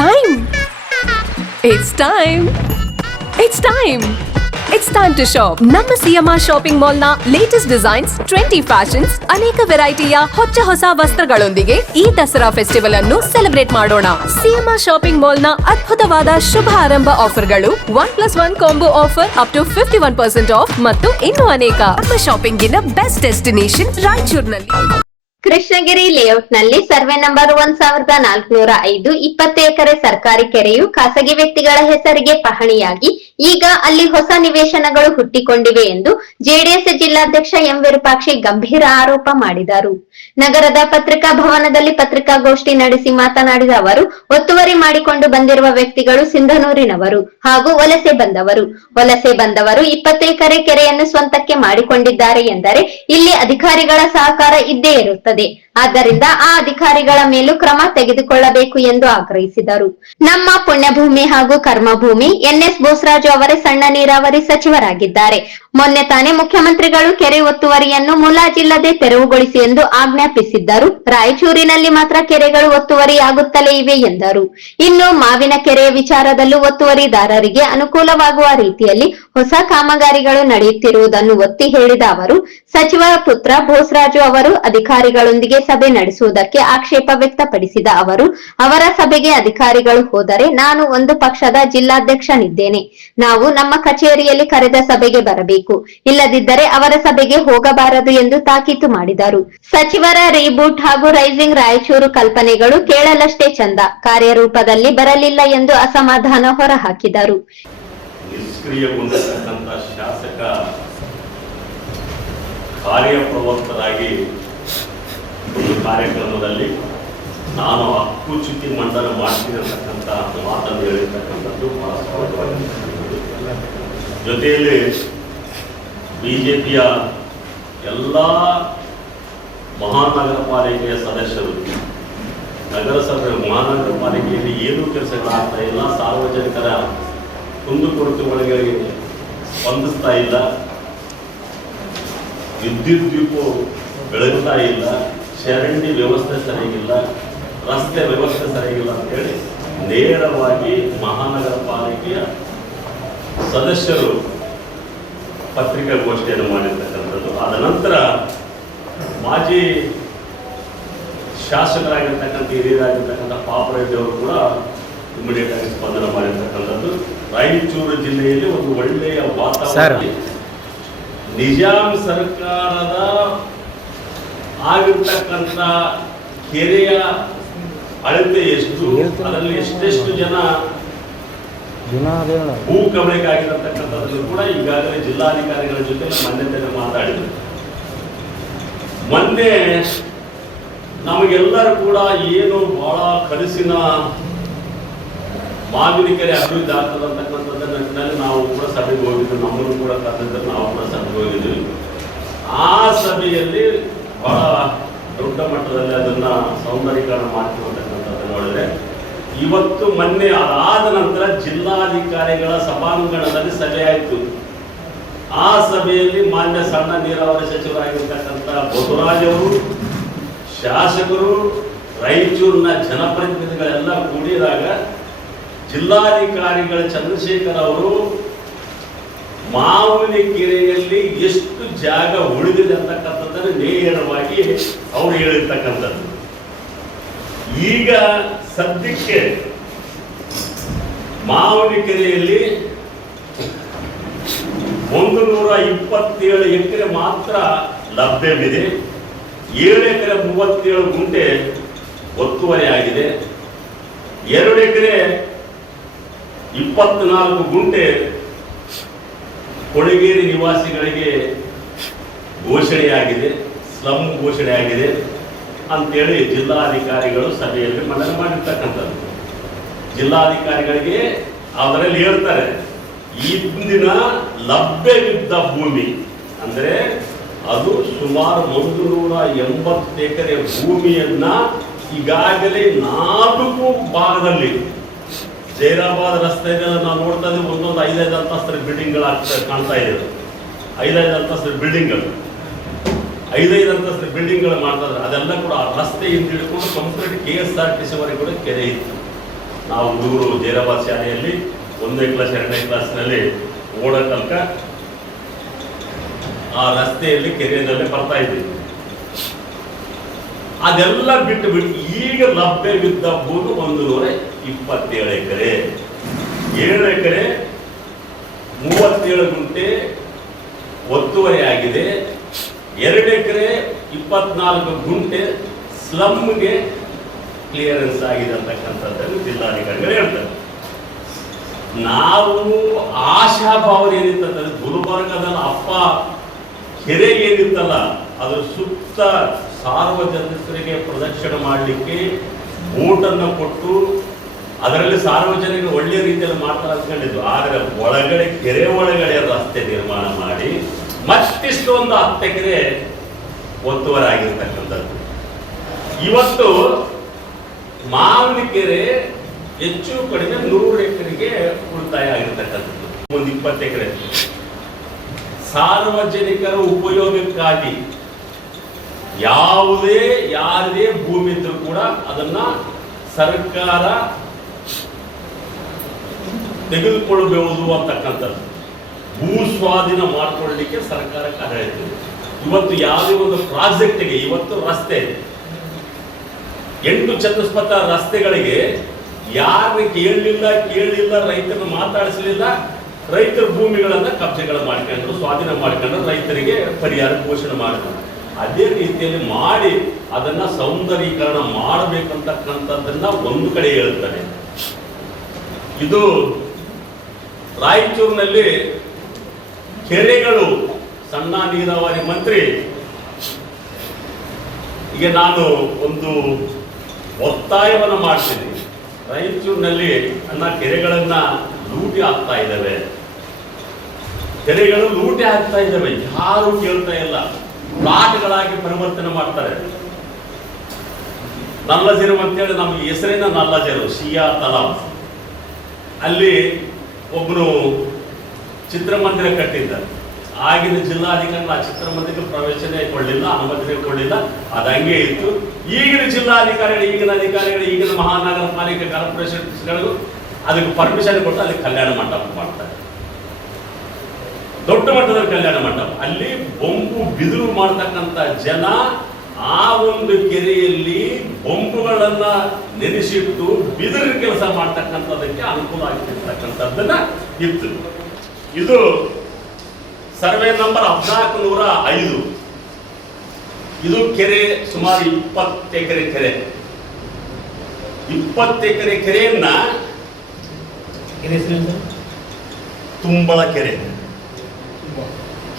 time. It's time. It's time. It's time to shop. ನಮ್ಮ CMR shopping mall ನ latest designs, trendy fashions, ಅನೇಕ ವೆರೈಟಿಯ ಹೊಸ ವಸ್ತ್ರಗಳೊಂದಿಗೆ ಈ ದಸರಾ ಫೆಸ್ಟಿವಲ್ ಅನ್ನು ಸೆಲೆಬ್ರೇಟ್ ಮಾಡೋಣ. ಸಿಎಂಆರ್ ಶಾಪಿಂಗ್ ಮಾಲ್ ನ ಅದ್ಭುತವಾದ ಶುಭ ಆರಂಭ ಆಫರ್ಗಳು, 1+1 combo offer up to 51% off ಮತ್ತು ಇನ್ನೂ ಅನೇಕ. ನಮ್ಮ ಶಾಪಿಂಗಿನ ಬೆಸ್ಟ್ ಡೆಸ್ಟಿನೇಷನ್ ರಾಯಚೂರಿನಲ್ಲಿ. ಕೃಷ್ಣಗಿರಿ ಲೇಔಟ್ನಲ್ಲಿ ಸರ್ವೆ ನಂಬರ್ 1405 20 ಎಕರೆ ಸರ್ಕಾರಿ ಕೆರೆಯು ಖಾಸಗಿ ವ್ಯಕ್ತಿಗಳ ಹೆಸರಿಗೆ ಪಹಣಿಯಾಗಿ ಈಗ ಅಲ್ಲಿ ಹೊಸ ನಿವೇಶನಗಳು ಹುಟ್ಟಿಕೊಂಡಿವೆ ಎಂದು ಜೆಡಿಎಸ್ ಜಿಲ್ಲಾಧ್ಯಕ್ಷ ಎಂ ವಿರೂಪಾಕ್ಷಿ ಗಂಭೀರ ಆರೋಪ ಮಾಡಿದರು. ನಗರದ ಪತ್ರಿಕಾ ಭವನದಲ್ಲಿ ಪತ್ರಿಕಾಗೋಷ್ಠಿ ನಡೆಸಿ ಮಾತನಾಡಿದ ಅವರು, ಒತ್ತುವರಿ ಮಾಡಿಕೊಂಡು ಬಂದಿರುವ ವ್ಯಕ್ತಿಗಳು ಸಿಂಧನೂರಿನವರು ಹಾಗೂ ವಲಸೆ ಬಂದವರು 20 ಎಕರೆ ಕೆರೆಯನ್ನು ಸ್ವಂತಕ್ಕೆ ಮಾಡಿಕೊಂಡಿದ್ದಾರೆ ಎಂದರೆ ಇಲ್ಲಿ ಅಧಿಕಾರಿಗಳ ಸಹಕಾರ ಇದ್ದೇ ಇರುತ್ತದೆ. ಆದ್ದರಿಂದ ಆ ಅಧಿಕಾರಿಗಳ ಮೇಲೂ ಕ್ರಮ ತೆಗೆದುಕೊಳ್ಳಬೇಕು ಎಂದು ಆಗ್ರಹಿಸಿದರು. ನಮ್ಮ ಪುಣ್ಯಭೂಮಿ ಹಾಗೂ ಕರ್ಮಭೂಮಿ ಎನ್ಎಸ್ ಬೋಸರಾಜು ಅವರೇ ಸಣ್ಣ ನೀರಾವರಿ ಸಚಿವರಾಗಿದ್ದಾರೆ. ಮೊನ್ನೆ ತಾನೇ ಮುಖ್ಯಮಂತ್ರಿಗಳು ಕೆರೆ ಒತ್ತುವರಿಯನ್ನು ಮುಲಾಜಿಲ್ಲದೆ ತೆರವುಗೊಳಿಸಿ ಎಂದು ಆಜ್ಞಾಪಿಸಿದ್ದರು. ರಾಯಚೂರಿನಲ್ಲಿ ಮಾತ್ರ ಕೆರೆಗಳು ಒತ್ತುವರಿಯಾಗುತ್ತಲೇ ಇವೆ ಎಂದರು. ಇನ್ನು ಮಾವಿನ ಕೆರೆಯ ವಿಚಾರದಲ್ಲೂ ಒತ್ತುವರಿದಾರರಿಗೆ ಅನುಕೂಲವಾಗುವ ರೀತಿಯಲ್ಲಿ ಹೊಸ ಕಾಮಗಾರಿಗಳು ನಡೆಯುತ್ತಿರುವುದನ್ನು ಒತ್ತಿ ಹೇಳಿದ ಅವರು, ಸಚಿವರ ಪುತ್ರ ಬೋಸರಾಜು ಅವರು ಅಧಿಕಾರಿಗಳೊಂದಿಗೆ ಸಭೆ ನಡೆಸುವುದಕ್ಕೆ ಆಕ್ಷೇಪ ವ್ಯಕ್ತಪಡಿಸಿದ ಅವರು, ಅವರ ಸಭೆಗೆ ಅಧಿಕಾರಿಗಳು ಹೋದರೆ ನಾನು ಒಂದು ಪಕ್ಷದ ಜಿಲ್ಲಾಧ್ಯಕ್ಷನಿದ್ದೇನೆ. ನಾವು ನಮ್ಮ ಕಚೇರಿಯಲ್ಲಿ ಕರೆದ ಸಭೆಗೆ ಬರಬೇಕು, ಇಲ್ಲದಿದ್ದರೆ ಅವರ ಸಭೆಗೆ ಹೋಗಬಾರದು ಎಂದು ತಾಕೀತು ಮಾಡಿದರು. ಸಚಿವರ ರೀಬೂಟ್ ಹಾಗೂ ರೈಸಿಂಗ್ ರಾಯಚೂರು ಕಲ್ಪನೆಗಳು ಕೇಳಲಷ್ಟೇ ಚಂದ, ಕಾರ್ಯರೂಪದಲ್ಲಿ ಬರಲಿಲ್ಲ ಎಂದು ಅಸಮಾಧಾನ ಹೊರಹಾಕಿದರು. ನಿಷ್ಕ್ರಿಯಗೊಂಡಿರತಕ್ಕಂಥ ಶಾಸಕ ಕಾರ್ಯಪ್ರವರ್ತರಾಗಿ ಒಂದು ಕಾರ್ಯಕ್ರಮದಲ್ಲಿ ನಾನು ಹಕ್ಕುಚ್ಯುತಿ ಮಂಡನ ಮಾಡ್ತೀನಿ ಅಂತಕ್ಕಂಥ ಮಾತನ್ನು ಹೇಳಿರ್ತಕ್ಕಂಥದ್ದು ಬಹಳ ಸ್ಪಷ್ಟವಾಗಿರ್ತಕ್ಕಂಥದ್ದು. ಜೊತೆಯಲ್ಲಿ ಬಿಜೆಪಿಯ ಎಲ್ಲ ಮಹಾನಗರ ಪಾಲಿಕೆಯ ಸದಸ್ಯರು ನಗರಸಭೆ ಮಹಾನಗರ ಪಾಲಿಕೆಯಲ್ಲಿ ಏನೂ ಕೆಲಸಗಳಾಗ್ತಾ ಇಲ್ಲ, ಸಾರ್ವಜನಿಕರ ಕುಂದುಕೊರತೆಗಳಿಗೆ ಸ್ಪಂದಿಸ್ತಾ ಇಲ್ಲ, ವಿದ್ಯುತ್ ದೀಪ ಬೆಳಗ್ತಾ ಇಲ್ಲ, ಚರಂಡಿ ವ್ಯವಸ್ಥೆ ಸರಿಯಾಗಿಲ್ಲ, ರಸ್ತೆ ವ್ಯವಸ್ಥೆ ಸರಿಯಾಗಿಲ್ಲ ಅಂತೇಳಿ ನೇರವಾಗಿ ಮಹಾನಗರ ಪಾಲಿಕೆಯ ಸದಸ್ಯರು ಪತ್ರಿಕಾಗೋಷ್ಠಿಯನ್ನು ಮಾಡಿರ್ತಕ್ಕಂಥದ್ದು. ಆದ ನಂತರ ಮಾಜಿ ಶಾಸಕರಾಗಿರ್ತಕ್ಕಂಥ ಹಿರಿಯರಾಗಿರ್ತಕ್ಕಂಥ ಪಾಪರೆಡ್ಡಿ ಅವರು ಕೂಡ ಇಮಿಡಿಯೇಟ್ ಆಗಿ ಸ್ಪಂದನೆ ಮಾಡಿರ್ತಕ್ಕಂಥದ್ದು. ರಾಯಚೂರು ಜಿಲ್ಲೆಯಲ್ಲಿ ಒಂದು ಒಳ್ಳೆಯ ವಾತಾವರಣ, ನಿಜಾಂ ಸರ್ಕಾರದ ಆಗಿರ್ತಕ್ಕಂಥ ಕೆರೆಯ ಅಳತೆ ಎಷ್ಟು, ಅದರಲ್ಲಿ ಎಷ್ಟೆಷ್ಟು ಜನ ಭೂ ಕಬಳಿಕೆ ಆಗಿರತಕ್ಕಂಥದ್ದು ಕೂಡ ಈಗಾಗಲೇ ಜಿಲ್ಲಾಧಿಕಾರಿಗಳ ಜೊತೆ ಮಾನ್ಯತೆಯನ್ನು ಮಾತಾಡಿದರು. ಮೊನ್ನೆ ನಮಗೆಲ್ಲರೂ ಕೂಡ ಏನು ಬಹಳ ಕನಸಿನ ಮಾವಿನ ಕೆರೆ ಅಭಿವೃದ್ಧಿ ಆಗ್ತದೆ ಅಂತಕ್ಕಂಥದ್ದು ನಿಟ್ಟಿನಲ್ಲಿ ನಾವು ಕೂಡ ಸಭೆಗೆ ಹೋಗಿದ್ವಿ, ನಮ್ಮನ್ನು ಕೂಡ ಕರೆದಿದ್ದರು, ನಾವು ಕೂಡ ಸಭೆಗೆ ಹೋಗಿದ್ವಿ. ಆ ಸಭೆಯಲ್ಲಿ ಬಹಳ ದೊಡ್ಡ ಮಟ್ಟದಲ್ಲಿ ಅದನ್ನ ಸೌಂದರ್ಯೀಕರಣ ಮಾಡ್ತಿರ್ತಕ್ಕಂಥದ್ದು ನೋಡಿದ್ರೆ, ಇವತ್ತು ಮೊನ್ನೆ ಅದಾದ ನಂತರ ಜಿಲ್ಲಾಧಿಕಾರಿಗಳ ಸಭಾಂಗಣದಲ್ಲಿ ಸಭೆ ಆಯಿತು. ಆ ಸಭೆಯಲ್ಲಿ ಮಾನ್ಯ ಸಣ್ಣ ನೀರಾವರಿ ಸಚಿವರಾಗಿರ್ತಕ್ಕಂಥ ಬೋಸರಾಜ್ ಅವರು, ಶಾಸಕರು, ರಾಯಚೂರಿನ ಜನಪ್ರತಿನಿಧಿಗಳೆಲ್ಲ ಕೂಡಿದಾಗ ಜಿಲ್ಲಾಧಿಕಾರಿಗಳ ಚಂದ್ರಶೇಖರ್ ಅವರು ಮಾವಿನ ಕೆರೆಯಲ್ಲಿ ಎಷ್ಟು ಜಾಗ ಉಳಿದಿದೆ ಅಂತಕ್ಕಂಥದ್ದನ್ನು ನೇರವಾಗಿ ಅವರು ಹೇಳಿರ್ತಕ್ಕಂಥದ್ದು. ಈಗ ಸದ್ಯಕ್ಕೆ ಮಾವಿನ ಕೆರೆಯಲ್ಲಿ 127 ಎಕರೆ ಮಾತ್ರ ಲಭ್ಯವಿದೆ. 7 ಎಕರೆ 37 ಗುಂಟೆ ಒತ್ತುವರಿ ಆಗಿದೆ. 2 ಎಕರೆ 24 ಗುಂಟೆ ಕೊಳಗೇರಿ ನಿವಾಸಿಗಳಿಗೆ ಘೋಷಣೆಯಾಗಿದೆ, ಸ್ಲಮ್ ಘೋಷಣೆಯಾಗಿದೆ ಅಂತೇಳಿ ಜಿಲ್ಲಾಧಿಕಾರಿಗಳು ಸಭೆಯಲ್ಲಿ ಮಂಡನೆ ಮಾಡಿರ್ತಕ್ಕಂಥದ್ದು. ಜಿಲ್ಲಾಧಿಕಾರಿಗಳಿಗೆ ಅದರಲ್ಲಿ ಹೇಳ್ತಾರೆ, ಇಂದಿನ ಲಭ್ಯವಿದ್ದ ಭೂಮಿ ಅಂದರೆ ಅದು ಸುಮಾರು 180 ಎಕರೆ ಭೂಮಿಯನ್ನ ಈಗಾಗಲೇ 4 ಭಾಗದಲ್ಲಿ ಜೈರಾಬಾದ್ ರಸ್ತೆ ನಾವು ನೋಡ್ತಾ ಇದ್ದೀವಿ. ಒಂದೊಂದು 5-5 ಅಂತಸ್ತರ ಬಿಲ್ಡಿಂಗ್ಗಳು ಕಾಣ್ತಾ ಇದೆ. 5-5 ಅಂತಸ್ತರ ಬಿಲ್ಡಿಂಗ್ಗಳು 5-5 ಅಂತಸ್ತರ ಬಿಲ್ಡಿಂಗ್ಗಳು ಮಾಡ್ತಾ ಇದ್ದಾರೆ. ಅದೆಲ್ಲ ಕೂಡ ರಸ್ತೆಯಿಂದ ಹಿಡ್ಕೊಂಡು ಕಂಪ್ಲೀಟ್ KSRTC ವರೆಗೆ ಕೂಡ ಕೆರೆ ಇತ್ತು. ನಾವು ಹುಡುಗರು ಜೈರಾಬಾದ್ ಶಾಲೆಯಲ್ಲಿ 1ನೇ ಕ್ಲಾಸ್ 2ನೇ ಕ್ಲಾಸ್ನಲ್ಲಿ ಓಡೋ ತನಕ ಆ ರಸ್ತೆಯಲ್ಲಿ ಕೆರೆಯಲ್ಲೇ ಬರ್ತಾ ಇದ್ದೀವಿ. ಅದೆಲ್ಲ ಬಿಟ್ಟು ಈಗ ಲಭ್ಯವಿದ್ದ ಭೂಮಿ 127 ಎಕರೆ, 7 ಎಕರೆ 37 ಗುಂಟೆ ಒತ್ತುವರಿ ಆಗಿದೆ. 2 ಎಕರೆ 24 ಗುಂಟೆ ಸ್ಲಮ್ಗೆ ಕ್ಲಿಯರೆನ್ಸ್ ಆಗಿದೆ ಅಂತಕ್ಕಂಥದ್ದನ್ನು ಜಿಲ್ಲಾಧಿಕಾರಿಗಳು ಹೇಳ್ತಾರೆ. ನಾವು ಆಶಾಭಾವನೆ ಏನಿತ್ತಂದ್ರೆ ಗುಲ್ಬರ್ಗದ ಅಪ್ಪ ಕೆರೆ ಏನಿತ್ತಲ್ಲ ಅದ್ರ ಸುತ್ತ ಸಾರ್ವಜನಿಕರಿಗೆ ಪ್ರದಕ್ಷಿಣೆ ಮಾಡಲಿಕ್ಕೆ ಬೋಟನ್ನು ಕೊಟ್ಟು ಅದರಲ್ಲಿ ಸಾರ್ವಜನಿಕರು ಒಳ್ಳೆಯ ರೀತಿಯಲ್ಲಿ ಮಾಡ್ತಾರೆ ಅಂದ್ಕೊಂಡಿದ್ದು. ಆದರೆ ಒಳಗಡೆ ಕೆರೆ ಒಳಗಡೆ ರಸ್ತೆ ನಿರ್ಮಾಣ ಮಾಡಿ ಮತ್ತಿಷ್ಟು ಒಂದು 10 ಎಕರೆ ಒತ್ತುವರಿ ಆಗಿರ್ತಕ್ಕಂಥದ್ದು. ಇವತ್ತು ಮಾವಿನಕೆರೆ ಹೆಚ್ಚು ಕಡಿಮೆ 100 ಎಕರೆಗೆ ಉಳಿತಾಯ ಆಗಿರ್ತಕ್ಕಂಥದ್ದು. ಒಂದು 20 ಎಕರೆ ಸಾರ್ವಜನಿಕರ ಉಪಯೋಗಕ್ಕಾಗಿ ಯಾರದೇ ಭೂಮಿ ಇದ್ರೂ ಕೂಡ ಅದನ್ನ ಸರ್ಕಾರ ತೆಗೆದುಕೊಳ್ಳಬಹುದು ಅಂತಕ್ಕಂಥದ್ದು. ಭೂ ಸ್ವಾಧೀನ ಮಾಡಿಕೊಳ್ಳಲಿಕ್ಕೆ ಸರ್ಕಾರ ಕಾರ್ಯ ಹೇಳ್ತದೆ. ಇವತ್ತು ಯಾವುದೇ ಒಂದು ಪ್ರಾಜೆಕ್ಟ್ಗೆ ಇವತ್ತು ರಸ್ತೆ 8 ಚತುಷ್ಪಥ ರಸ್ತೆಗಳಿಗೆ ಯಾರನ್ನ ಕೇಳಲಿಲ್ಲ ರೈತರನ್ನು ಮಾತಾಡಿಸಲಿಲ್ಲ. ರೈತರ ಭೂಮಿಗಳನ್ನ ಕಬ್ಜೆಗಳು ಮಾಡ್ಕೊಂಡ್ರು, ಸ್ವಾಧೀನ ಮಾಡ್ಕೊಂಡ್ರು, ರೈತರಿಗೆ ಪರಿಹಾರ ಘೋಷಣೆ ಮಾಡಿದ್ರು. ಅದೇ ರೀತಿಯಲ್ಲಿ ಮಾಡಿ ಅದನ್ನ ಸೌಂದರೀಕರಣ ಮಾಡಬೇಕಂತಕ್ಕಂಥದ್ದನ್ನ ಒಂದು ಕಡೆ ಹೇಳ್ತಾರೆ. ಇದು ರಾಯಚೂರಿನಲ್ಲಿ ಕೆರೆಗಳು ಸಣ್ಣ ನೀರಾವರಿ ಮಂತ್ರಿ ಈಗ ನಾನು ಒಂದು ಒತ್ತಾಯವನ್ನು ಮಾಡ್ತೀನಿ. ರಾಯಚೂರಿನಲ್ಲಿ ಕೆರೆಗಳನ್ನ ಲೂಟಿ ಆಗ್ತಾ ಇದ್ದಾವೆ, ಕೆರೆಗಳು ಲೂಟಿ ಆಗ್ತಾ ಇದ್ದಾವೆ, ಯಾರು ಕೇಳ್ತಾ ಇಲ್ಲ. ಪ್ಲಾಟ್ಗಳಾಗಿ ಪರಿವರ್ತನೆ ಮಾಡ್ತಾರೆ. ನಲ್ಲಜೆರು ಅಂತೇಳಿ ನಮ್ಗೆ ಹೆಸರಿನ ನಲ್ಲಜೆರು ಶಿಯಾ ತಲಾವ್, ಅಲ್ಲಿ ಒಬ್ಬನು ಚಿತ್ರಮಂದಿರ ಕಟ್ಟಿದ್ದ. ಆಗಿನ ಜಿಲ್ಲಾಧಿಕಾರಿ ಆ ಚಿತ್ರಮಂದಿರಕ್ಕೆ ಪ್ರವೇಶನೇ ಕೊಡಲಿಲ್ಲ, ಅನುಮತಿನೇ ಕೊಡಲಿಲ್ಲ, ಅದು ಹಂಗೆ ಇತ್ತು. ಈಗಿನ ಜಿಲ್ಲಾಧಿಕಾರಿಗಳು, ಈಗಿನ ಅಧಿಕಾರಿಗಳು, ಈಗಿನ ಮಹಾನಗರ ಪಾಲಿಕೆ ಕಾರ್ಪೊರೇಷನ್ಗಳಿಗೂ ಅದಕ್ಕೆ ಪರ್ಮಿಷನ್ ಕೊಟ್ಟು ಅಲ್ಲಿ ಕಲ್ಯಾಣ ಮಂಟಪ ಮಾಡ್ತಾರೆ. ದೊಡ್ಡ ಮಟ್ಟದಲ್ಲಿ ಕಲ್ಯಾಣ ಮಂಟಪ. ಅಲ್ಲಿ ಬೊಂಬು ಬಿದಿರು ಮಾಡ್ತಕ್ಕಂಥ ಜನ ಆ ಒಂದು ಕೆರೆಯಲ್ಲಿ ಬೊಂಬುಗಳನ್ನ ನೆನೆಸಿಟ್ಟು ಬಿದಿರು ಕೆಲಸ ಮಾಡ್ತಕ್ಕಂಥದಕ್ಕೆ ಅನುಕೂಲ ಆಗ್ತಿರ್ತಕ್ಕಂಥದ್ದನ್ನ ಇತ್ತು. ಇದು ಸರ್ವೆ ನಂಬರ್ 1405. ಇದು ಕೆರೆ ಸುಮಾರು 20 ಎಕರೆ ಕೆರೆ. 20 ಎಕರೆ ಕೆರೆಯನ್ನ ತುಂಬಳ ಕೆರೆ,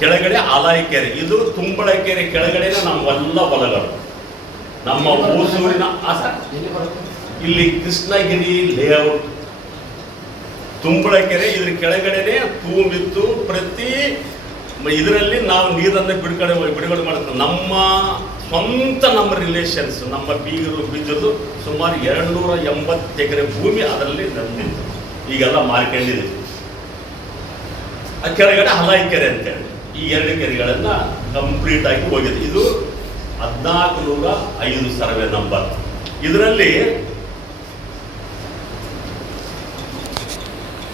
ಕೆಳಗಡೆ ಆಲಾಯಿ ಕೆರೆ. ಇದು ತುಂಬಳ ಕೆರೆ ಕೆಳಗಡೆ ನಮ್ಮೆಲ್ಲ ಹೊಲಗಳು, ನಮ್ಮ ಊಸೂರಿನ ಇಲ್ಲಿ ಕೃಷ್ಣಗಿರಿ ಲೇಔಟ್ ತುಂಬಳ ಕೆರೆ. ಇದ್ರ ಕೆಳಗಡೆನೆ ತೂಮಿತ್ತು. ಪ್ರತಿ ಇದರಲ್ಲಿ ನಾವು ನೀರನ್ನು ಬಿಡುಗಡೆ ಮಾಡ್ತೀವಿ. ನಮ್ಮ ಸ್ವಂತ ನಮ್ಮ ರಿಲೇಷನ್ಸ್, ನಮ್ಮ ಬೀಗರು ಬಿಜ್ಜರು ಸುಮಾರು 280 ಎಕರೆ ಭೂಮಿ ಅದರಲ್ಲಿ ನಂದಿತ್ತು. ಈಗೆಲ್ಲ ಮಾರ್ಕೊಂಡಿದೆ. ಆ ಕೆಳಗಡೆ ಹಲಾಯಿ ಕೆರೆ ಅಂತೇಳಿ ಈ 2 ಕೆರೆಗಳನ್ನ ಕಂಪ್ಲೀಟ್ ಆಗಿ ಹೋಗಿದೆ. ಇದು 1405 ಸರ್ವೆ ನಂಬರ್. ಇದರಲ್ಲಿ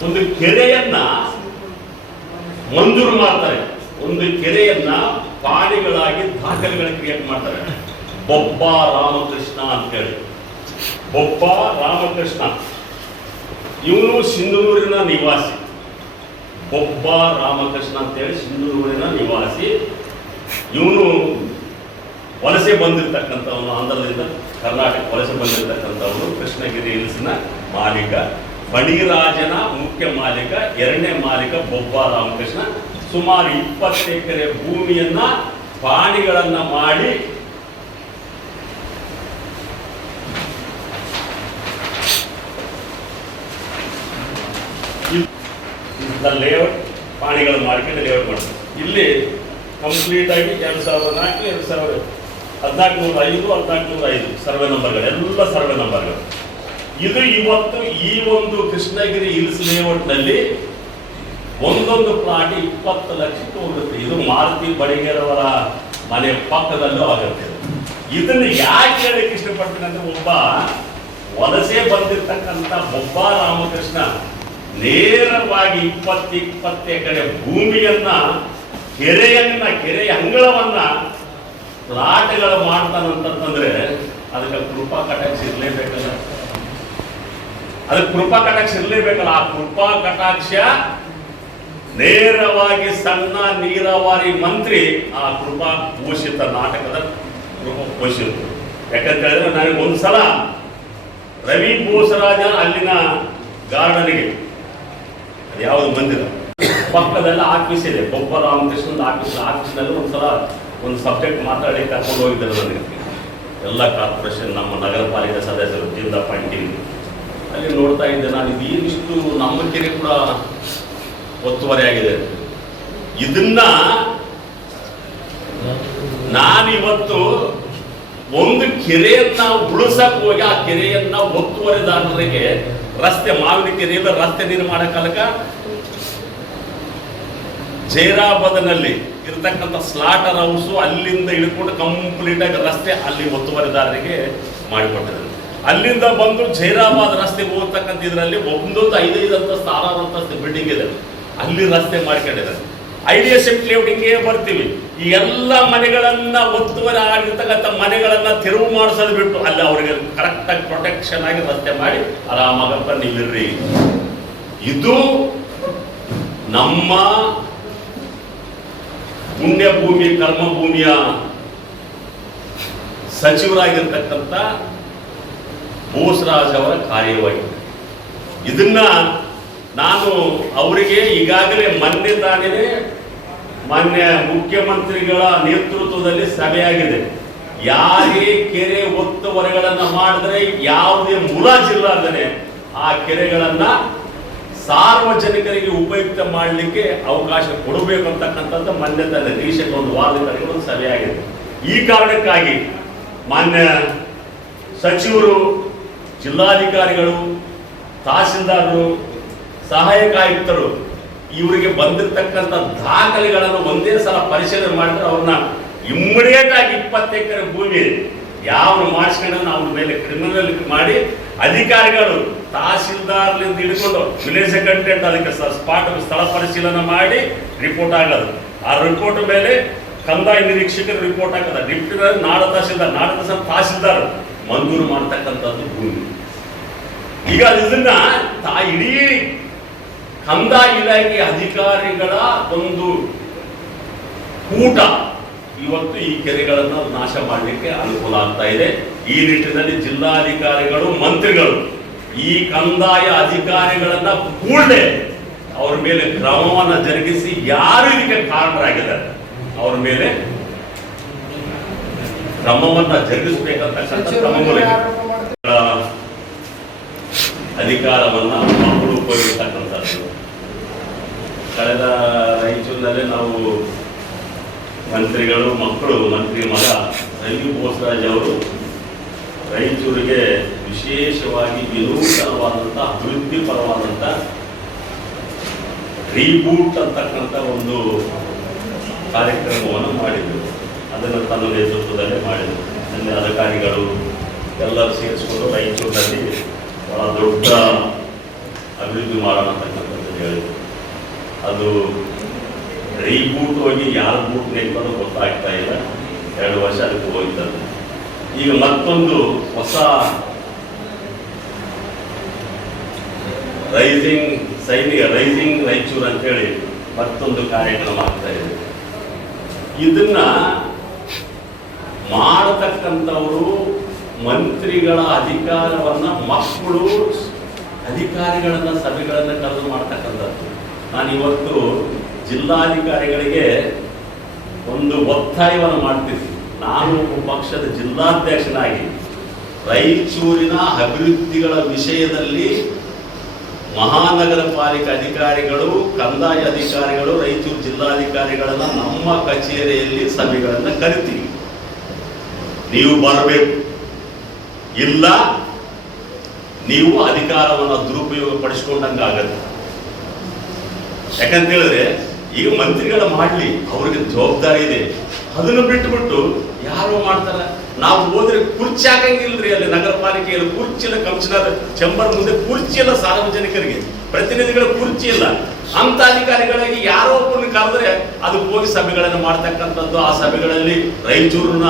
ಒಂದು ಕೆರೆಯನ್ನ ಮಂಜೂರು ಮಾಡ್ತಾರೆ. ಒಂದು ಕೆರೆಯನ್ನ ಪಾಣಿಗಳಾಗಿ ದಾಖಲೆಗಳ ಕ್ರಿಯೇಟ್ ಮಾಡ್ತಾರೆ. ಬೊಬ್ಬ ರಾಮಕೃಷ್ಣ ಅಂತೇಳಿ. ಬೊಬ್ಬ ರಾಮಕೃಷ್ಣ ಇವನು ಸಿಂಧನೂರಿನ ನಿವಾಸಿ. ಬೊಬ್ಬ ರಾಮಕೃಷ್ಣ ಅಂತೇಳಿ ಸಿಂಧನೂರಿನ ನಿವಾಸಿ. ಇವನು ವಲಸೆ ಬಂದಿರತಕ್ಕಂಥವನು, ಆಂಧ್ರದಿಂದ ಕರ್ನಾಟಕ ವಲಸೆ ಬಂದಿರತಕ್ಕಂಥವನು. ಕೃಷ್ಣಗಿರಿ ಹಿಲ್ಸ್ನ ಮಾಲೀಕ, ಬಣಿರಾಜನ ಮುಖ್ಯ ಮಾಲೀಕ, 2ನೇ ಮಾಲೀಕ ಬೊಬ್ಬ ರಾಮಕೃಷ್ಣ. ಸುಮಾರು 20 ಎಕರೆ ಭೂಮಿಯನ್ನ ಪಾಣಿಗಳನ್ನ ಮಾಡಿ ಲೇಔಟ್ ಪಾಣಿಗಳು ಮಾಡ್ಕೊಂಡು ಲೇಔಟ್ ಮಾಡ್ತಾರೆ. ಇಲ್ಲಿ ಕಂಪ್ಲೀಟ್ ಆಗಿ 2004, 1405, 1405 ಸರ್ವೆ ನಂಬರ್ಗಳು, ಎಲ್ಲ ಸರ್ವೆ ನಂಬರ್ಗಳು. ಇದು ಇವತ್ತು ಈ ಒಂದು ಕೃಷ್ಣಗಿರಿ ಹಿಲ್ಸ್ ಲೇಔಟ್ನಲ್ಲಿ ಒಂದೊಂದು ಪ್ಲಾಟ್ 20 ಲಕ್ಷಕ್ಕೆ ಹೋಗುತ್ತೆ. ಇದು ಮಾರುತಿ ಬಡಿಗೇರವರ ಮನೆ ಪಕ್ಕದಲ್ಲೂ ಆಗುತ್ತೆ. ಇದನ್ನು ಯಾಕೆ ಹೇಳಕ್ಕೆ ಇಷ್ಟಪಡ್ತೀನಿ ಅಂದ್ರೆ, ಒಬ್ಬ ವಲಸೆ ಬಂದಿರತಕ್ಕಂಥ ಬೊಬ್ಬ ರಾಮಕೃಷ್ಣ ನೇರವಾಗಿ 20 ಎಕರೆ ಭೂಮಿಯನ್ನ ಕೆರೆಯ ಅಂಗಳವನ್ನ ಪ್ಲಾಟ್ಗಳು ಮಾಡ್ತಾನಂತಂದ್ರೆ ಅದಕ್ಕೆ ಕೃಪಾ ಕಟಾಕ್ಷ ಇರಲೇಬೇಕಲ್ಲ. ಅದಕ್ಕೆ ಕೃಪಾ ಕಟಾಕ್ಷ ಇರಲೇಬೇಕಲ್ಲ. ಆ ಕೃಪಾ ಕಟಾಕ್ಷ ನೇರವಾಗಿ ಸಣ್ಣ ನೀರಾವರಿ ಮಂತ್ರಿ ಆ ಕೃಪಾ ಪೋಷಿತ ನಾಟಕದ ಕೃಪಾ ಪೋಷಿತ. ಯಾಕಂತ ಹೇಳಿದ್ರೆ ನನಗೆ ಒಂದ್ಸಲ ರವಿ ಬೋಸರಾಜ ಅಲ್ಲಿನ ಗಾರ್ಡನ್ಗೆ ಅದು ಯಾವುದು ಮಂದಿರ ಪಕ್ಕದಲ್ಲಿ ಆಫೀಸ್ ಇದೆ, ಬೊಬ್ಬ ರಾಮಕೃಷ್ಣದ ಆಫೀಸ್ನಲ್ಲಿ ಒಂದು ಸಬ್ಜೆಕ್ಟ್ ಮಾತಾಡಿ ಕರ್ಕೊಂಡು ಹೋಗಿದ್ದಾರೆ ನನಗೆ. ಎಲ್ಲ ಕಾರ್ಪೊರೇಷನ್ ನಮ್ಮ ನಗರ ಪಾಲಿಕೆ ಸದಸ್ಯರು ಜಿಲ್ಲಾ ಪಂಟಿ ಅಲ್ಲಿ ನೋಡ್ತಾ ಇದ್ದೆ ನಾನು, ಇದಿಷ್ಟು ನಮ್ಮ ಕೆರೆ ಕೂಡ ಒತ್ತುವರಿ ಆಗಿದೆ. ಇದನ್ನ ನಾನಿವತ್ತು ಒಂದು ಕೆರೆಯನ್ನ ಉಳಿಸಕ್ ಹೋಗಿ ಆ ಕೆರೆಯನ್ನ ಒತ್ತುವರಿದಾರರಿಗೆ ರಸ್ತೆ ಮಾವಿನ ಕೆರೆಯಿಂದ ರಸ್ತೆ ನಿರ್ಮಾಣ ಕಾಲಕ ಜೈರಾಬಾದ್ನಲ್ಲಿ ಇರತಕ್ಕಂಥ ಸ್ಲಾಟರ್ ಹೌಸು ಅಲ್ಲಿಂದ ಇಳ್ಕೊಂಡು ಕಂಪ್ಲೀಟ್ ಆಗಿ ರಸ್ತೆ ಅಲ್ಲಿ ಒತ್ತುವರಿದಾರರಿಗೆ ಮಾಡಿಕೊಟ್ಟಿದ್ದಾರೆ. ಅಲ್ಲಿಂದ ಬಂದು ಜೈರಾಬಾದ್ ರಸ್ತೆಗೆ ಹೋಗ್ತಕ್ಕಂಥ ಇದರಲ್ಲಿ 5 ಅಂತಸ್ತು 6 ಅಂತಸ್ತು ಬಿಲ್ಡಿಂಗ್ ಇದೆ, ಅಲ್ಲಿ ರಸ್ತೆ ಮಾಡ್ಕೊಂಡಿದ್ದಾರೆ. IDSF ಲೇಔಟ್ ಹಿಂಗೆ ಬರ್ತೀವಿ, ಈ ಎಲ್ಲ ಮನೆಗಳನ್ನ ಒತ್ತುವರಿ ಆಗಿರ್ತಕ್ಕಂಥ ಮನೆಗಳನ್ನ ತೆರವು ಮಾಡಿಸೋದು ಬಿಟ್ಟು ಅಲ್ಲಿ ಅವರಿಗೆ ಕರೆಕ್ಟಾಗಿ ಪ್ರೊಟೆಕ್ಷನ್ ಆಗಿ ರಸ್ತೆ ಮಾಡಿ ಆರಾಮಾಗಪ್ಪ ನೀವಿರ್ರಿ. ಇದು ನಮ್ಮ ಪುಣ್ಯಭೂಮಿ ಕರ್ಮಭೂಮಿಯ ಸಚಿವರಾಗಿರ್ತಕ್ಕಂಥ ಬೋಸರಾಜ್ ಅವರ ಕಾರ್ಯವಾಗಿದೆ. ಇದನ್ನ ನಾನು ಅವರಿಗೆ ಈಗಾಗಲೇ ಮಾನ್ಯ ಮುಖ್ಯಮಂತ್ರಿಗಳ ನೇತೃತ್ವದಲ್ಲಿ ಸಭೆಯಾಗಿದೆ. ಯಾರೇ ಕೆರೆ ಒತ್ತುವರಿಗಳನ್ನ ಮಾಡಿದ್ರೆ ಯಾವುದೇ ಮುಲಾಜಿಲ್ಲಾರ್ದೇ ಆ ಕೆರೆಗಳನ್ನ ಸಾರ್ವಜನಿಕರಿಗೆ ಉಪಯುಕ್ತ ಮಾಡಲಿಕ್ಕೆ ಅವಕಾಶ ಕೊಡಬೇಕು ಅಂತಕ್ಕಂಥದ್ದು ಮಾನ್ಯತೆ ದೇಶಕ್ಕೆ ಒಂದು ವಾರದ ಒಂದು ಸಭೆಯಾಗಿದೆ. ಈ ಕಾರಣಕ್ಕಾಗಿ ಮಾನ್ಯ ಸಚಿವರು, ಜಿಲ್ಲಾಧಿಕಾರಿಗಳು, ತಹಸೀಲ್ದಾರರು, ಸಹಾಯಕ ಆಯುಕ್ತರು ಇವರಿಗೆ ಬಂದಿರತಕ್ಕಂಥ ದಾಖಲೆಗಳನ್ನು ಒಂದೇ ಸಲ ಪರಿಶೀಲನೆ ಮಾಡಿದ್ರೆ ಅವ್ರನ್ನ ಇಮ್ಮಿಡಿಯೇಟ್ ಆಗಿ 20 ಎಕರೆ ಭೂಮಿ ಯಾವನು ಮಾಡಿಸ್ಕೊಂಡ್ರೆ ಅವ್ರ ಮೇಲೆ ಕ್ರಿಮಿನಲ್ ಮಾಡಿ ಅಧಿಕಾರಿಗಳು ತಹಸೀಲ್ದಾರ್ಲಿಂದ ಹಿಡ್ಕೊಂಡು ವಿಲೇಜ್ ಕಂಟೆಂಟ್ ಅದಕ್ಕೆ ಸ್ಥಳ ಪರಿಶೀಲನೆ ಮಾಡಿ ರಿಪೋರ್ಟ್ ಆಗೋದು. ಆ ರಿಪೋರ್ಟ್ ಮೇಲೆ ಕಂದಾಯ ನಿರೀಕ್ಷಕರು ರಿಪೋರ್ಟ್ ಹಾಕೋದು. ಡಿಪ್ಟಿ ನಾಡ ತಹಸೀಲ್ದಾರ್ ಮಂಜೂರು ಮಾಡ್ತಕ್ಕಂಥದ್ದು ಭೂಮಿ. ಈಗ ಇದನ್ನ ಇಡೀ ಕಂದಾಯ ಇಲಾಖೆ ಅಧಿಕಾರಿಗಳ ಒಂದು ಕೂಟ ಇವತ್ತು ಈ ಕೆರೆಗಳನ್ನು ನಾಶ ಮಾಡಲಿಕ್ಕೆ ಅನುಕೂಲ ಆಗ್ತಾ ಇದೆ. ಈ ನಿಟ್ಟಿನಲ್ಲಿ ಜಿಲ್ಲಾಧಿಕಾರಿಗಳು, ಮಂತ್ರಿಗಳು ಈ ಕಂದಾಯ ಅಧಿಕಾರಿಗಳನ್ನ ಕೂಡಲೇ ಅವ್ರ ಮೇಲೆ ಕ್ರಮವನ್ನ ಜರುಗಿಸಿ ಯಾರು ಇದಕ್ಕೆ ಕಾರಣರಾಗಿದ್ದಾರೆ ಅವ್ರ ಮೇಲೆ ಕ್ರಮವನ್ನ ಜರುಗಿಸಬೇಕಂತಕ್ಕಂಥ ಅಧಿಕಾರವನ್ನ ಮಕ್ಕಳು ಉಪಯೋಗಿಸ್ತಕ್ಕಂಥದ್ದು. ಕಳೆದ ರಾಯಚೂರಿನಲ್ಲಿ ನಾವು ಮಂತ್ರಿ ಮಗ ರವಿ ಬೋಸರಾಜ್ ಅವರು ರಾಯಚೂರಿಗೆ ವಿಶೇಷವಾಗಿ ವಿನೂತನವಾದಂಥ ಅಭಿವೃದ್ಧಿ ಪರವಾದಂಥ ರೀಬೂಟ್ ಅಂತಕ್ಕಂಥ ಒಂದು ಕಾರ್ಯಕ್ರಮವನ್ನು ಮಾಡಿದರು. ಅದನ್ನು ತನ್ನ ನೇತೃತ್ವದಲ್ಲೇ ಮಾಡಿದರು. ಅಲ್ಲಿ ಅಧಿಕಾರಿಗಳು ಎಲ್ಲರೂ ಸೇರಿಸಿಕೊಂಡು ರಾಯಚೂರಿನಲ್ಲಿ ಬಹಳ ದೊಡ್ಡ ಅಭಿವೃದ್ಧಿ ಮಾಡೋಣ ಅಂತಕ್ಕಂಥದ್ದು ಹೇಳಿದರು. ಅದು ರೀಬೂಟ್ ಹೋಗಿ ಯಾರ ಬೂಟ್ ನೆನಪನ್ನು ಗೊತ್ತಾಗ್ತಾ ಇಲ್ಲ. 2 ವರ್ಷ ಅದಕ್ಕೆ ಹೋಗಿದ್ದಾರೆ. ಈಗ ಮತ್ತೊಂದು ಹೊಸ ರೈಸಿಂಗ್ ರಾಯಚೂರು ಅಂತೇಳಿ ಮತ್ತೊಂದು ಕಾರ್ಯಕ್ರಮ ಆಗ್ತಾ ಇದೆ. ಇದನ್ನ ಮಾಡತಕ್ಕಂಥವರು ಮಂತ್ರಿಗಳ ಅಧಿಕಾರವನ್ನ ಮಕ್ಕಳು ಅಧಿಕಾರಿಗಳನ್ನ ಸಭೆಗಳನ್ನ ಕರೆದು ಮಾಡ್ತಕ್ಕಂಥದ್ದು. ನಾನು ಇವತ್ತು ಜಿಲ್ಲಾಧಿಕಾರಿಗಳಿಗೆ ಒಂದು ಒತ್ತಾಯವನ್ನು ಮಾಡ್ತೀನಿ. ನಾನು ಪಕ್ಷದ ಜಿಲ್ಲಾಧ್ಯಕ್ಷನಾಗಿ ರಾಯಚೂರಿನ ಅಭಿವೃದ್ಧಿಗಳ ವಿಷಯದಲ್ಲಿ ಮಹಾನಗರ ಪಾಲಿಕೆ ಅಧಿಕಾರಿಗಳು, ಕಂದಾಯ ಅಧಿಕಾರಿಗಳು, ರಾಯಚೂರು ಜಿಲ್ಲಾಧಿಕಾರಿಗಳನ್ನ ನಮ್ಮ ಕಚೇರಿಯಲ್ಲಿ ಸಭೆಗಳನ್ನು ಕರಿತೀವಿ. ನೀವು ಬರಬೇಕು, ಇಲ್ಲ ನೀವು ಅಧಿಕಾರವನ್ನು ದುರುಪಯೋಗ ಪಡಿಸ್ಕೊಂಡಂಗಾಗತ್ತೆ. ಯಾಕಂತ ಹೇಳಿದ್ರೆ ಈಗ ಮಂತ್ರಿಗಳ ಮಾಡಲಿ, ಅವ್ರಿಗೆ ಜವಾಬ್ದಾರಿ ಇದೆ. ಅದನ್ನು ಬಿಟ್ಟುಬಿಟ್ಟು ಯಾರು ಮಾಡ್ತಾರೆ? ನಾವು ಹೋದ್ರೆ ಕುರ್ಚಿ ಹಾಕಂಗಿಲ್ರಿ. ಅಲ್ಲಿ ನಗರ ಪಾಲಿಕೆಯಲ್ಲಿ ಕುರ್ಚಿ ಇಲ್ಲ, ಕಮಿಷನರ್ ಚೇಂಬರ್ ಮುಂದೆ ಕುರ್ಚಿ ಇಲ್ಲ, ಸಾರ್ವಜನಿಕರಿಗೆ ಪ್ರತಿನಿಧಿಗಳ ಕುರ್ಚಿ ಇಲ್ಲ. ಅಂತ ಅಧಿಕಾರಿಗಳಿಗೆ ಯಾರೋ ಒಬ್ಬರನ್ನ ಕರೆದ್ರೆ ಅದಕ್ಕೆ ಹೋಗಿ ಸಭೆಗಳನ್ನು ಮಾಡ್ತಕ್ಕಂಥದ್ದು, ಆ ಸಭೆಗಳಲ್ಲಿ ರಾಯಚೂರಿನ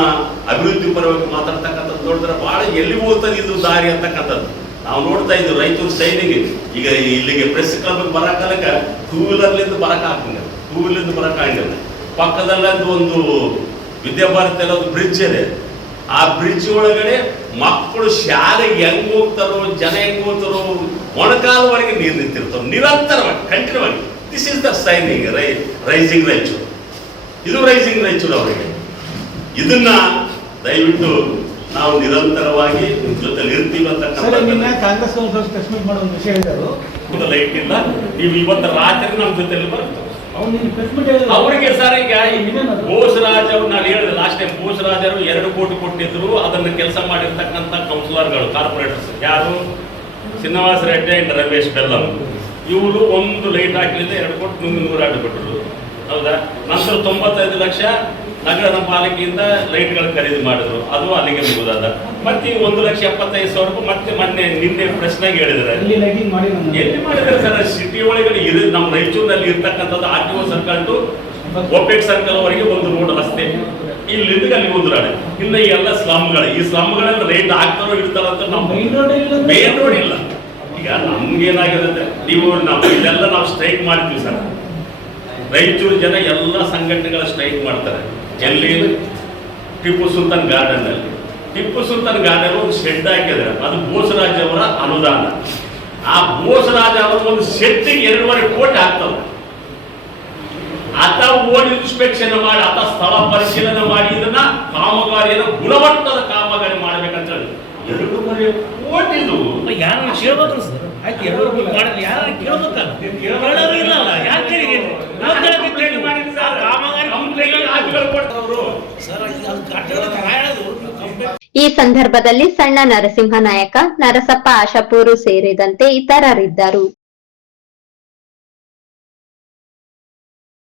ಅಭಿವೃದ್ಧಿ ಪರವಾಗಿ ಮಾತಾಡ್ತಕ್ಕಂಥದ್ದು ನೋಡಿದ್ರೆ ಬಹಳ ಎಲ್ಲಿ ಹೋಗ್ತದೆ ಇದು ದಾರಿ ಅಂತಕ್ಕಂಥದ್ದು ನಾವು ನೋಡ್ತಾ ಇದ್ದೀವಿ. ರಾಯಚೂರು ಸೈನಿಗೆ ಈಗ ಇಲ್ಲಿಗೆ ಪ್ರೆಸ್ ಕ್ಲಬ್ ಬರಕಾಲಕ್ಕೆ ಟೂ ವೀಲರ್ಲಿಂದ ಬರಕಾಗಿಲ್ಲ, ಟೂ ವೀಲರ್ಲಿಂದ ಬರಕಾಗಿಲ್ಲ. ಪಕ್ಕದಲ್ಲಂದು ಒಂದು ವಿದ್ಯಾಭಾರತಿ ಒಂದು ಬ್ರಿಡ್ಜ್ ಇದೆ. ಆ ಬ್ರಿಡ್ಜ್ ಒಳಗಡೆ ಮಕ್ಕಳು ಶಾಲೆಗೆ ಹೆಂಗ್ ಹೋಗ್ತಾರೋ, ಜನ ಹೆಂಗ್ ಹೋಗ್ತಾರೋ, ಮೊಣಕಾಲವರೆಗೆ ನೀರು ನಿಂತಿರ್ತಾವೆ ನಿರಂತರವಾಗಿ, ಕಂಟಿನ್ಯೂ ಆಗಿ. This is the shining rising Raichur. ಇದು ರೈಸಿಂಗ್ ರಾಯಚೂರು ಅವರಿಗೆ. ಇದನ್ನ ದಯವಿಟ್ಟು ನಾವು ನಿರಂತರವಾಗಿ ಜೊತೆ ಇರ್ತೀವಿ ಅಂತಕ್ಕಂಥ ಲೈಟ್ ಇಲ್ಲ. ನೀವು ಇವತ್ತು ರಾತ್ರಿ ನಮ್ಮ ಜೊತೆಯಲ್ಲಿ ಬರ್ತದೆ ಅವರಿಗೆ ಸರ್. ಈಗ ಬೋಸರಾಜ್ ಅವ್ರು ನಾನು ಹೇಳಿದೆ ಲಾಸ್ಟ್ ಟೈಮ್, ಬೋಸರಾಜ್ ಅವರು 2 ಕೋಟಿ ಕೊಟ್ಟಿದ್ರು. ಅದನ್ನು ಕೆಲಸ ಮಾಡಿರ್ತಕ್ಕಂಥ ಕೌನ್ಸಿಲರ್ಗಳು, ಕಾರ್ಪೊರೇಟರ್ಸ್ ಯಾರು, ಶ್ರೀನಿವಾಸ ರೆಡ್ಡಿ ಅಂಡ್ ರಮೇಶ್ ಬೆಲ್ಲಂ, ಇವರು ಒಂದು ಲೈಟ್ ಹಾಕಲಿಲ್ಲ 2 ಕೋಟಿ 100 ಅಡ್ಡುಬಿಟ್ರು. ಹೌದಾ? ನಂತರ 95 ಲಕ್ಷ ನಗರ ಪಾಲಿಕೆಯಿಂದ ಲೈಟ್ಗಳು ಖರೀದಿ ಮಾಡಿದ್ರು. ಅದು ಅಲ್ಲಿಗೆ ಮುಗಿದಾದ. ಮತ್ತೆ 1,75,000 ಮತ್ತೆ ಮೊನ್ನೆ ನಿನ್ನೆ ಪ್ರಶ್ನೆಗೆ ಹೇಳಿದ್ರೆ ಎಲ್ಲಿ ಮಾಡಿದ್ರೆ ಸರ್? ಸಿಟಿ ಒಳಗಡೆ ಇದು ನಮ್ಮ ರಾಯಚೂರಿನಲ್ಲಿ ಇರ್ತಕ್ಕಂಥದ್ದು RTO circle to OPEC circle ವರೆಗೆ ಒಂದು ರೋಡ್ ರಸ್ತೆ, ಇಲ್ಲಿಂದ ಅಲ್ಲಿ ಒಂದು ರಾಡೆ. ಇನ್ನು ಎಲ್ಲ ಸ್ಲಮ್ಗಳು, ಈ ಸ್ಲಮ್ಗಳಲ್ಲಿ ಲೈಟ್ ಹಾಕ್ತಾರೋ ಇಡ್ತಾರಂತ ನಾವು ಮೇನ್ ರೋಡ್ ಇಲ್ಲ. ಈಗ ನಮ್ಗೇನಾಗಿದೆ, ನೀವು ನಾವು ಇಲ್ಲೆಲ್ಲ ನಾವು ಸ್ಟ್ರೈಕ್ ಮಾಡ್ತೀವಿ ಸರ್. ರಾಯಚೂರು ಜನ ಎಲ್ಲ ಸಂಘಟನೆಗಳ ಸ್ಟ್ರೈಕ್ ಮಾಡ್ತಾರೆ. ಎಲ್ಲಿ? ಟಿಪ್ಪು ಸುಲ್ತಾನ್ ಗಾರ್ಡನ್ ಅಲ್ಲಿ. ಟಿಪ್ಪು ಸುಲ್ತಾನ್ ಗಾರ್ಡನ್ ಒಂದು ಶೆಡ್ ಹಾಕಿದ್ದಾರೆ, ಅದು ಬೋಸರಾಜ್ ಅವರ ಅನುದಾನ. ಆ ಬೋಸರಾಜ್ ಅವರ ಒಂದು ಶೆಡ್ಡಿಗೆ 2.5 ಕೋಟಿ ಆಗ್ತದೆ. ಆತ ಓಡಿ ಇನ್ಸ್ಪೆಕ್ಷನ್ ಮಾಡಿ, ಆತ ಸ್ಥಳ ಪರಿಶೀಲನೆ ಮಾಡಿ ಇದನ್ನ ಕಾಮಗಾರಿಯನ್ನು ಗುಣಮಟ್ಟದ ಕಾಮಗಾರಿ ಮಾಡ್ಬೇಕಂತ ಹೇಳಿ 2.5 ಕೋಟಿ. ಇದು ಯಾರನ್ನ ಕೇಳ್ಬೇಕಲ್ಲ ಸರ್? ಆಯ್ತು, 2 ಕೋಟಿ ಮಾಡಿದ್ರೆ ಯಾರು ಕೇಳ್ಬೇಕಲ್ಲ? ಕೇಳೋರು ಇಲ್ಲಲ್ಲ, ಯಾರು ಕೇಳಿರಿ? ಈ ಸಂದರ್ಭದಲ್ಲಿ ಸಣ್ಣ ನರಸಿಂಹ ನಾಯಕ, ನರಸಪ್ಪ ಆಶಾಪೂರು ಸೇರಿದಂತೆ ಇತರರಿದ್ದರು.